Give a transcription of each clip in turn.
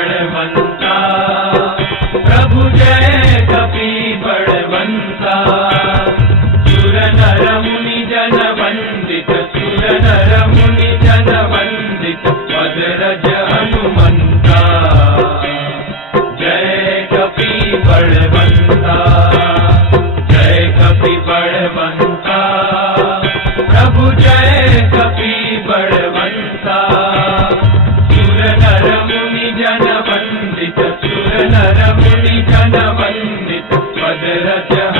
மங்கள மண்ட Padre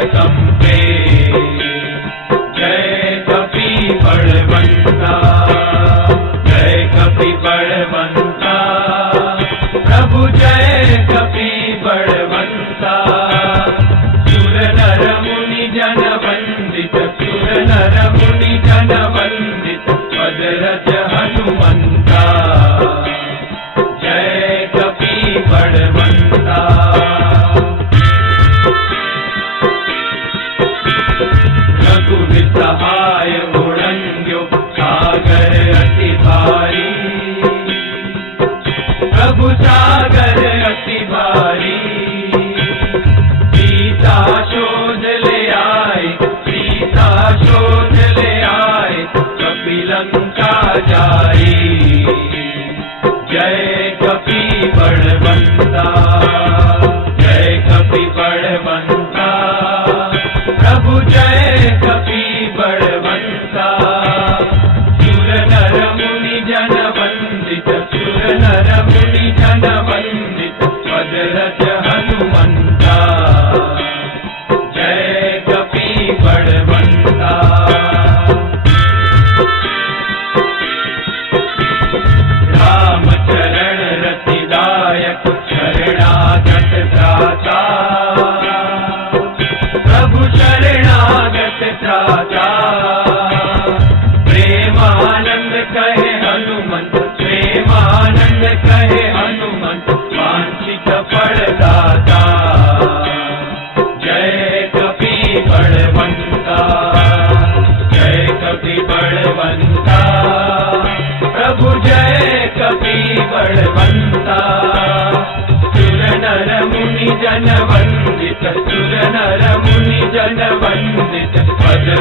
Jamaica.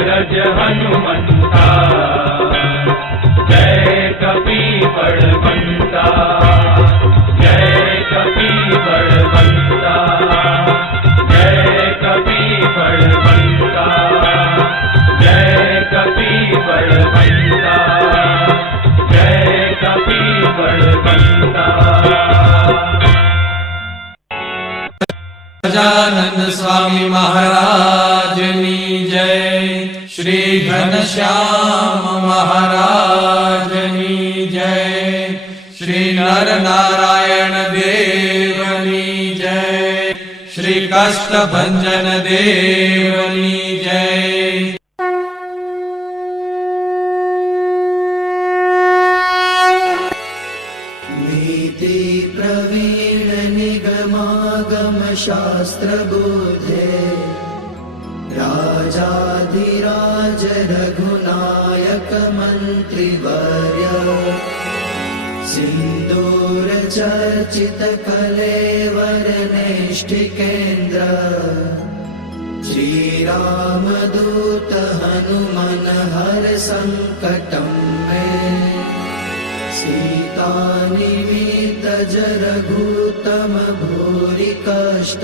રજ હનુમંતા જય કપી બળવંતા જય કપી બળવંતા જય કપી બળવંતા જય કપી બળવંતા જય કપી બળવંતા ગજાનંદ સ્વામી મહારાજ श्याम महाराजनी जय। श्री नर नारायण देवनी जय। श्री कष्ट भंजन देवनी जय। नीति प्रवीण निगमागम शास्त्र बोधे। राजाधिरा रघुनायकमन्त्रिवर्य। सिन्दूरचर्चितकलेवरनेष्ठिकेन्द्र। श्रीरामदूतहनुमनहर सङ्कटं मे। सीतानिमितजरघूतमभूरि कष्ट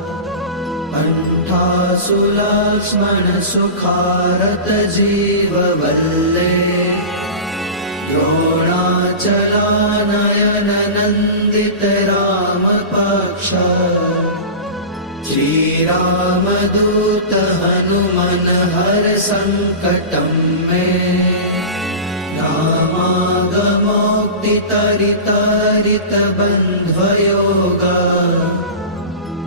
जीववल्ले द्रोणाचलानयन नन्दित रामपक्ष श्रीरामदूत हनुमन हर सङ्कटं मे। रामागमोक्तितरितरित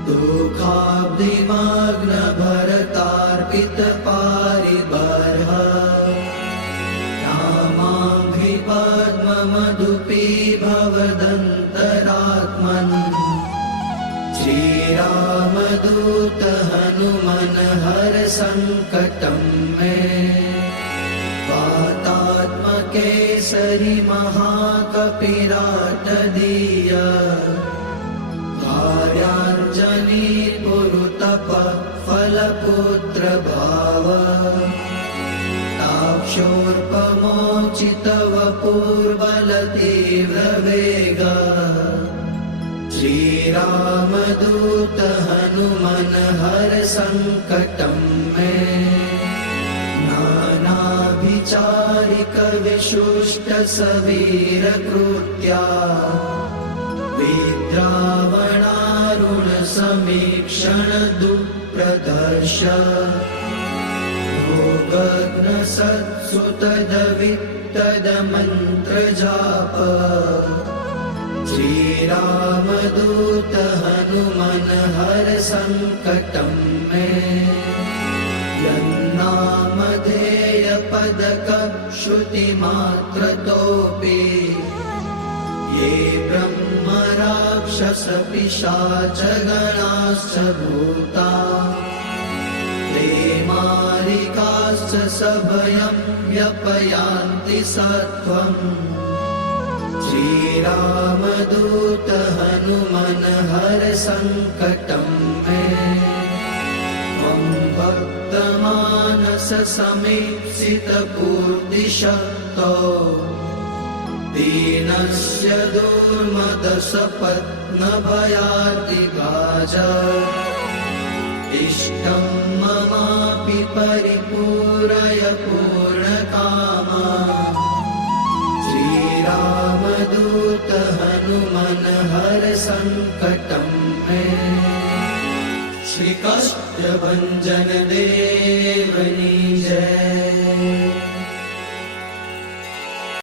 बन्ध्वयोग दुःखाब्धिमाग्न भरतार्पित पारिबर्ह रामाङ्घ्रिपद्ममधुपी भवदन्तरात्मन् श्रीरामदूत हनुमन हर सङ्कटं मे वातात्मकेसरि महाकपिराटदीय कार्याञ्जनी पुरुतप फलपुत्र भाव ताक्षोर्पमोचितव तीव्रवेग श्रीरामदूत हनुमन हर सङ्कटं मे नानाभिचारिक विशुष्ट सवीरकृत्या विद्रावणारुण समीक्षण दुप्रदर्श भोगग्न सत्सुतदवित्तद मन्त्रजाप श्रीरामदूत हनुमन हर सङ्कटं मे यन्नामधेय पदक श्रुतिमात्रतोऽपि ये ब्रह्म राक्षस पिशाचगणाश्च भूता। ते मारिकाश्च सभयं व्यपयान्ति सत्त्वम्। श्रीरामदूत हनुमन हर सङ्कटं मे। त्वं भक्तमानस समीप्सितपूर्तिशक्तो दीनस्य दुर्मदसपत्नभयातिगाज इष्टं ममापि परिपूरय पूर्णकामा। श्रीरामदूत हनुमन हर सङ्कटं मे श्रीकाष्ठभञ्जन देव